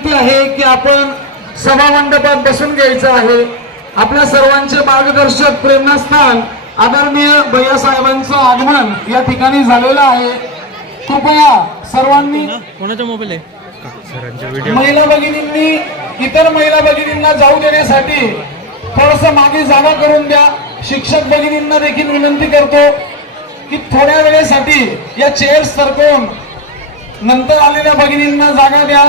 विनंती आहे की आपण सभा मंडपात बसून घ्यायचं आहे. आपल्या सर्वांचे मार्गदर्शक प्रेरणास्थान आदरणीय भैया साहेबांचं आगमन या ठिकाणी झालेलं आहे. कृपया सर्वांनी कोणाचा मोबाईल आहे? महिला भगिनींनी इतर महिला भगिनींना जाऊ देण्यासाठी थोडस मागे जागा करून द्या. शिक्षक भगिनींना देखील विनंती करतो की थोड्या वेळेसाठी या चेअर सरकवून नंतर आलेल्या भगिनींना जागा द्या.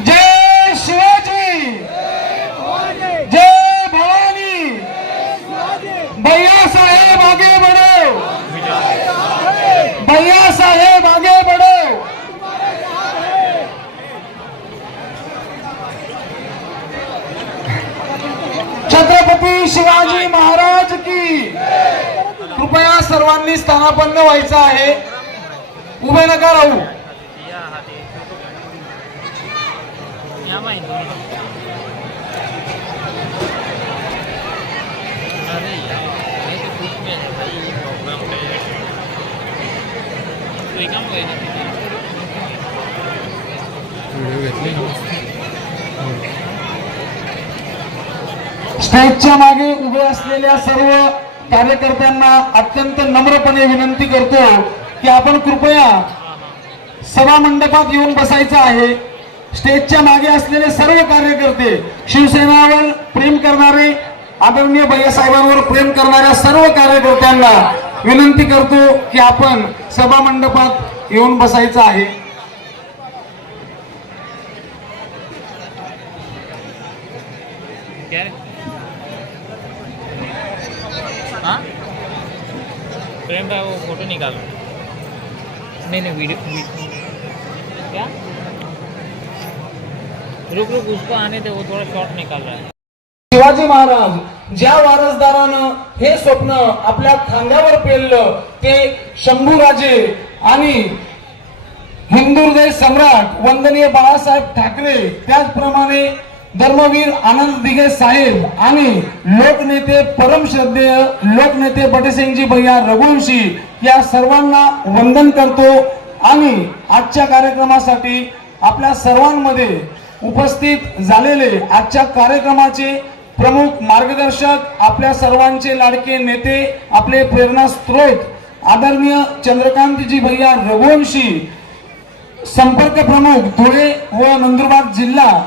जय शिवाजी। जय भवानी। भैया साहेब आगे बढो। भैया साहेब आगे बढो। छत्रपती शिवाजी महाराज की। कृपया सर्वांनी स्थानापन्न व्हायचं आहे. उभे नका राहू. स्टेजच्या मागे उभे असलेल्या सर्व कार्यकर्त्यांना अत्यंत नम्रपणे विनंती करतो की आपण कृपया सभा मंडपात येऊन बसायचं आहे. स्टेजच्या मागे असलेले सर्व कार्यकर्ते शिवसेनावर प्रेम करणारे आदरणीय भैया साहेबांवर प्रेम करणाऱ्या सर्व कार्यकर्त्यांना विनंती करतो की आपण सभा मंडपात येऊन बसायचं आहे. प्रेम फोटो निकालो. नहीं नहीं वीडियो- क्या? रुक रुक उसको आने दे वो थोड़ा शॉर्ट निकाल रहा है। शिवाजी महाराज ज्या वारसदारानं हे स्वप्न आपल्या खांद्यावर पेललं ते शंभूराजे आणि हिंदुर्दय सम्राट वंदनीय बाळासाहेब ठाकरे त्याचप्रमाणे धर्मवीर आनंद दिघे साहेब आणि लोकनेते परमश्रद्धेय लोकनेते बटेसिंगजी भैया रघुवंशी या सर्वांना वंदन करतो आणि आजच्या कार्यक्रमासाठी आपल्या सर्वांमध्ये उपस्थित झालेले आजच्या कार्यक्रमाचे प्रमुख मार्गदर्शक आपल्या सर्वांचे लाडके नेते आपले प्रेरणा स्त्रोत आदरणीय चंद्रकांतजी भैया रघुवंशी संपर्क प्रमुख धुळे व नंदुरबार जिल्हा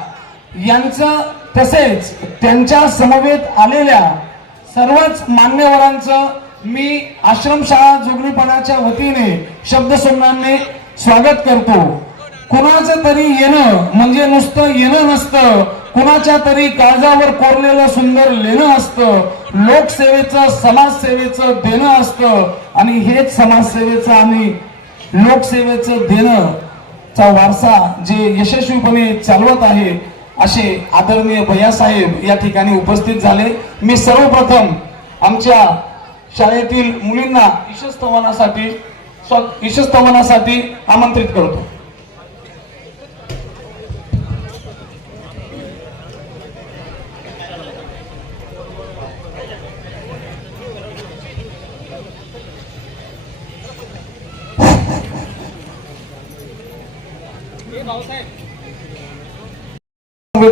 यांचं तसेच त्यांच्या समवेत आलेल्या सर्वच मान्यवरांचं मी आश्रमशाळा जोगणीपणाच्या वतीने शब्दसन्मानने स्वागत करतो. कुणाचं तरी येणं म्हणजे नुसतं येणं नसतं. कुणाच्या तरी काळजावर कोरलेलं सुंदर लेणं असतं. लोकसेवेचं समाजसेवेचं देणं असतं. आणि हेच समाजसेवेचं आणि लोकसेवेचं देणं चा वारसा जे यशस्वीपणे चालवत आहे असे आदरणीय भैयासाहेब या ठिकाणी उपस्थित झाले. मी सर्वप्रथम आमच्या शाळेतील मुलींना यशस्तवनासाठी स्व- आमंत्रित करतो.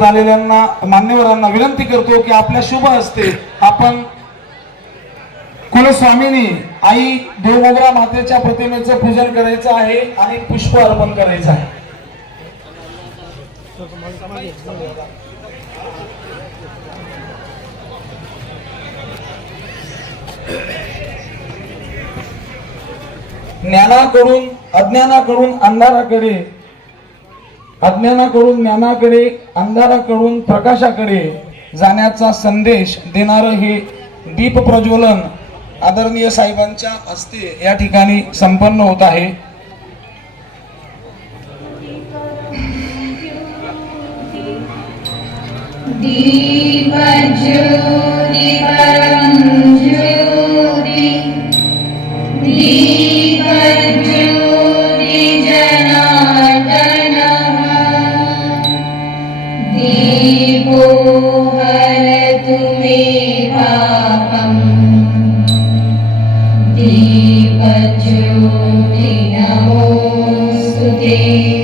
आलेल्यांना मान्यवरांना विनंती करतो की आपल्या शुभ असते आपण कुलस्वामिनी आई देवमोगरा मातेच्या प्रतिमेचं पूजन करायचं आहे आणि पुष्प अर्पण करायचं आहे. ज्ञानाकडून अज्ञानाकडून अंधाराकडे अज्ञानाकडून ज्ञानाकडे अंधाराकडून प्रकाशाकडे जाण्याचा संदेश देणारं हे दीप प्रज्वलन आदरणीय साहेबांच्या हस्ते या ठिकाणी संपन्न होत आहे. दीपज्योति हरतु मे पापम् दीपज्योति नमोऽस्तु ते